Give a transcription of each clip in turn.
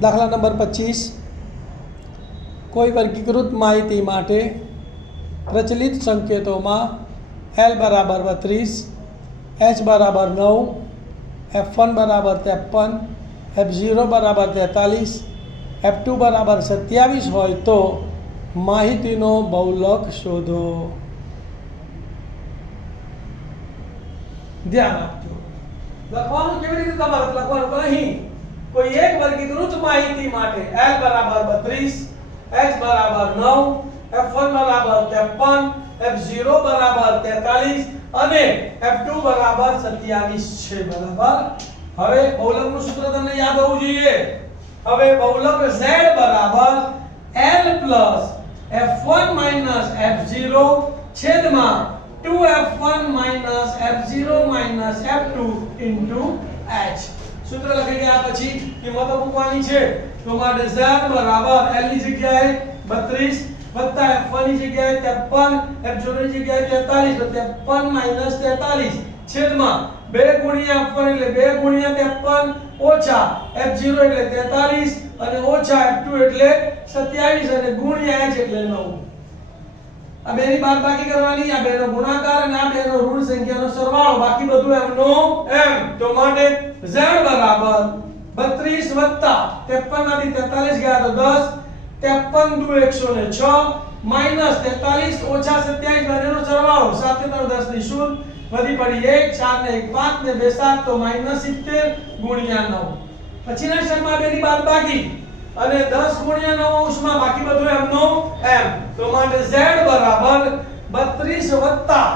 દાખલા નંબર 25 કોઈ વર્ગીકૃત માહિતી માટે પ્રચલિત સંકેતોમાં L બરાબર 32, H બરાબર 9, F1 બરાબર 53, F0 બરાબર 43, F2 બરાબર 27 હોય તો માહિતીનો બહુલક શોધો. ધ્યાન આપજો. લખવાનું કેવી રીતે તમારે લખવાનું તો અહીં કોઈ એક વર્ગીકૃત માહિતી માટે L બરાબર 32, H બરાબર 9, F1 બરાબર 53, F0 બરાબર 43 અને F2 બરાબર 27 છે. બરાબર. હવે બહુલકનું સૂત્ર તમને યાદ હોવું જોઈએ. હવે બહુલક Z બરાબર L plus F1 minus F0 છેદમાં 2F1 minus F0 minus F2 into H. સૂત્ર લખી ગયા પછી કિંમતો મૂકવાની છે. તો માટે Z બરાબર L ની જગ્યાએ 32 વત્તા F1 ની જગ્યાએ 53, F0 ની જગ્યાએ 43 તો 53 માઈનસ 43 છેદમાં 2 ગુણ્યા F1 એટલે 2 ગુણ્યા 53 ઓછા F0 એટલે 43 અને ઓછા F2 એટલે 27 અને ગુણ્યા H એટલે 9. આ બેની બાદબાકી કરવાની, આ બેનો ગુણાકાર અને આ બેનો ઋણ સંખ્યાનો સરવાળો, બાકી બધું એમ નો એમ. તો માટે Z બરાબર 32 વત્તા 53 માંથી 43 ગયા તો 10, 53 દુ 106 માઈનસ 43 ઓછા 27 બંનેનો સરવાળો 7 ને 10 ની શૂન્ય વધી પડી 1, 4 ને 1 5 ને 2 7 તો -70 ગુણ્યા 9. પછીના ક્ષણમાં બેની બાદબાકી અને 10 ગુણ્યા 9 અંશમાં બાકી બધું એમનો એમ. તો માટે Z બરાબર 32 વત્તા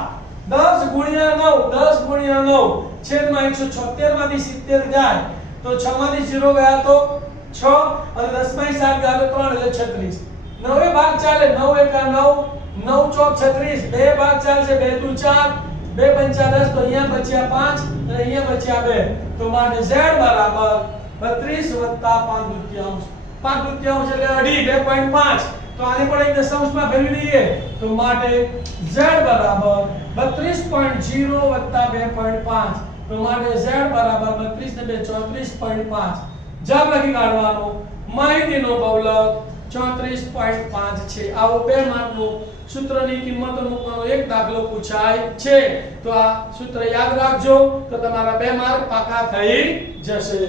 10 ગુણ્યા 9, 10 ગુણ્યા 9 છેદમાં 176 માંથી 70 જાય તો 6 માંથી 0 ગયા તો 6 અને 10 માંથી 7 ગયા તો 3 એટલે 36. 9 ભાગ ચાલે, 9 એકા 9, 9 ચોક 36, 2 ભાગ ચાલશે, 2 દુ 4, 2 પંચા 10 તો અહીંયા બચ્યા 5 અને અહીંયા બચ્યા 2. તો માટે Z બરાબર 32 વત્તા 5 દૂતીયાંશ. 5 દૂતીયાંશ એટલે અઢી 2.5. તો આને પણ એક દશાંશમાં ફેરવી દઈએ. તો માટે Z બરાબર 32.0 વત્તા 2.5. તો માટે Z બરાબર 32 ને 2 34.5. જવાબ લખી કાઢવાનો. માહિતીનો બહુલક 34.5 છે. આવો 2 માર્કનું સૂત્રની કિંમતો મૂકવાનો એક દાખલો પૂછાય છે. તો આ સૂત્ર યાદ રાખજો તો તમારા 2 માર્ક પાકા થઈ જશે.